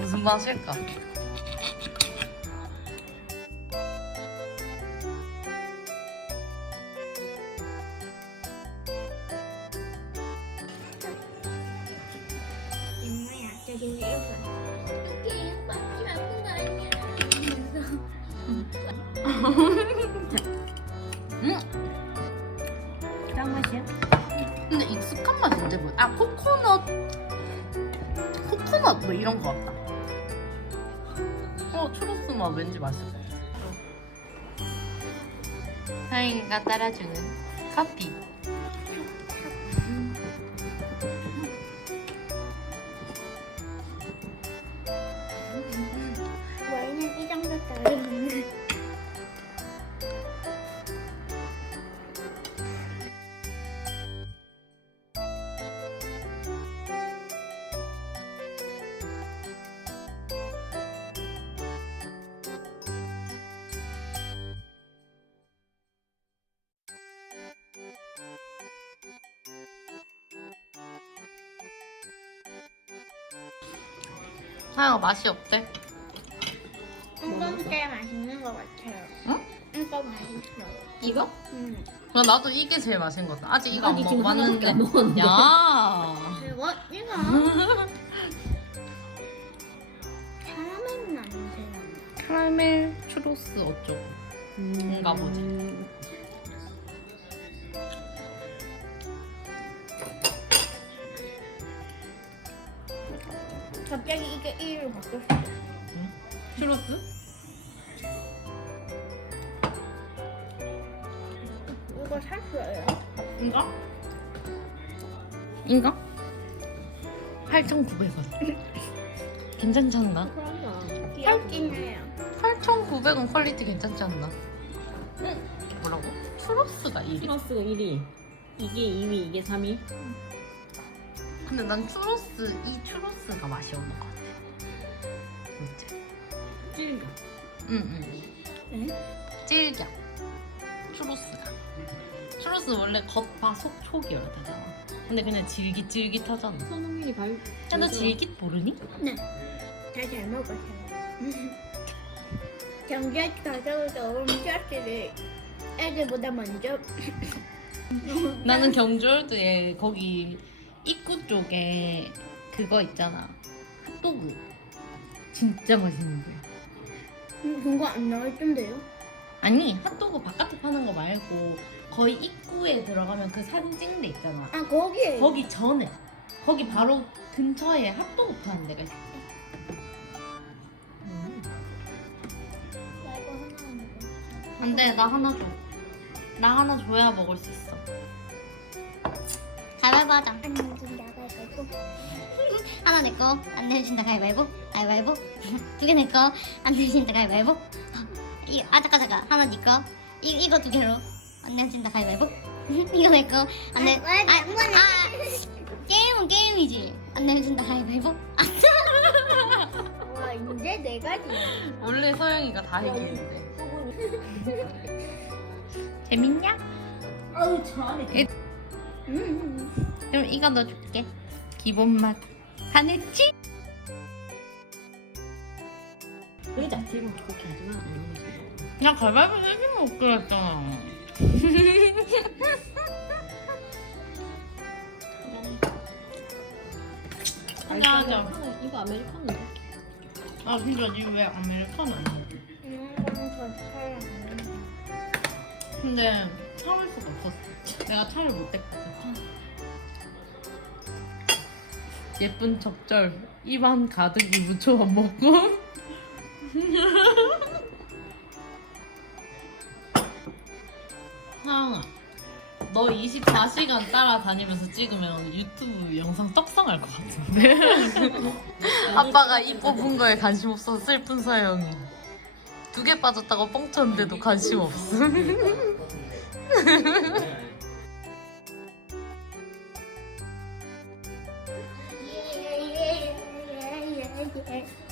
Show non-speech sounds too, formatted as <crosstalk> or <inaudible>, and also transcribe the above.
무슨 맛일까? 짱 맛이야? 근데 익숙한 맛인데 뭐? 아 코코넛 코코넛 뭐 이런 거 같다. 어 추로스 맛 왠지 맛있을 것 같아. 하영이가 따라주는 커피. 하영아 맛이 어때? 이건 제일 맛있는 것 같아요. 응? 이거 맛있어요. 이거? 음. 나 나도 이게 제일 맛있는 것 같아. 아직 이거 안 아니, 지금 하나밖에 먹어봤는데. 안 먹었는데. 야. 그리고 이거 <laughs> 카라멜 냄새 카라멜 추로스 어쩌고. 뭔가 보지. 갑자기 이게 1위로 바뀌었어. 추로스? 이거 샀어요. 인가? 인가? 8,900원. <laughs> 괜찮지 않나? 그러나 귀엽긴 해요. 8,900원 퀄리티 괜찮지 않나? 응. 뭐라고? 추로스가 1위? 플러스가 1위 이게 2위 이게 3위 근데 난 추로스, 이 추로스가 맛이 없는 것 같아. 진짜. 찔겨 응, 응. 네? 질겨. 추로스가. 추로스 원래 겉바 속촉이어야 되잖아. 근데 그냥 질깃질깃하잖아. 선홍민이 발 야, 너 질깃 모르니? 네. 다잘 먹었어요. 경주에 가서도 음식들을 애들보다 먼저 나는 경주월드에 거기 입구 쪽에 그거 있잖아. 핫도그. 진짜 맛있는 데. 음, 그거 안 나올 텐데요. 아니, 핫도그 바깥에 파는 거 말고 거의 입구에 들어가면 그 사진 찍는 데 있잖아. 아 거기에 거기 전에. 거기 바로 근처에 핫도그 파는 데가 있어. 나 이거 하나만 먹어. 안 돼, 나 하나 줘. 나 하나 줘야 먹을 수 있어. 가위바위보 하자. 안 하나 내 거 안 내준다 가위바위보. 가위바위보. <laughs> 두 개 내 거 안 내준다 가위바위보. 이, 아 잠깐 잠깐 하나 내거 이 이거 두 개로 안 내준다 가위바위보. <laughs> 이거 내 거 안 내. 아. 아, 아, 게임은 게임이지. 안 내준다 가위바위보. 아, 와 이제 네 가지. 원래 서영이가 다 이기는데. 재밌냐? 아우 저 안에 음. 그럼 이거 넣어줄게. 기본 맛. 다 냈지? 그 자체로 그렇게 하면 돼. 나 가위바위보 세개 먹기로 했잖아. 하자. 아메리카노, 이거 아메리카노인데 아 진짜 니왜 아메리카노 안 먹어? 거는 더 사랑. 근데 참을 수가 없었어. 내가 참을 못했거든. 예쁜 적절 입안 가득 무초밥 먹고 <laughs> 하영아 너 24시간 따라다니면서 찍으면 유튜브 영상 떡상할 것 같은데 <laughs> 아빠가 이 뽑은 거에 관심 없어서 슬픈 서영이 두 개 빠졌다고 뻥쳤는데도 관심 없음. 예예예예예 <laughs>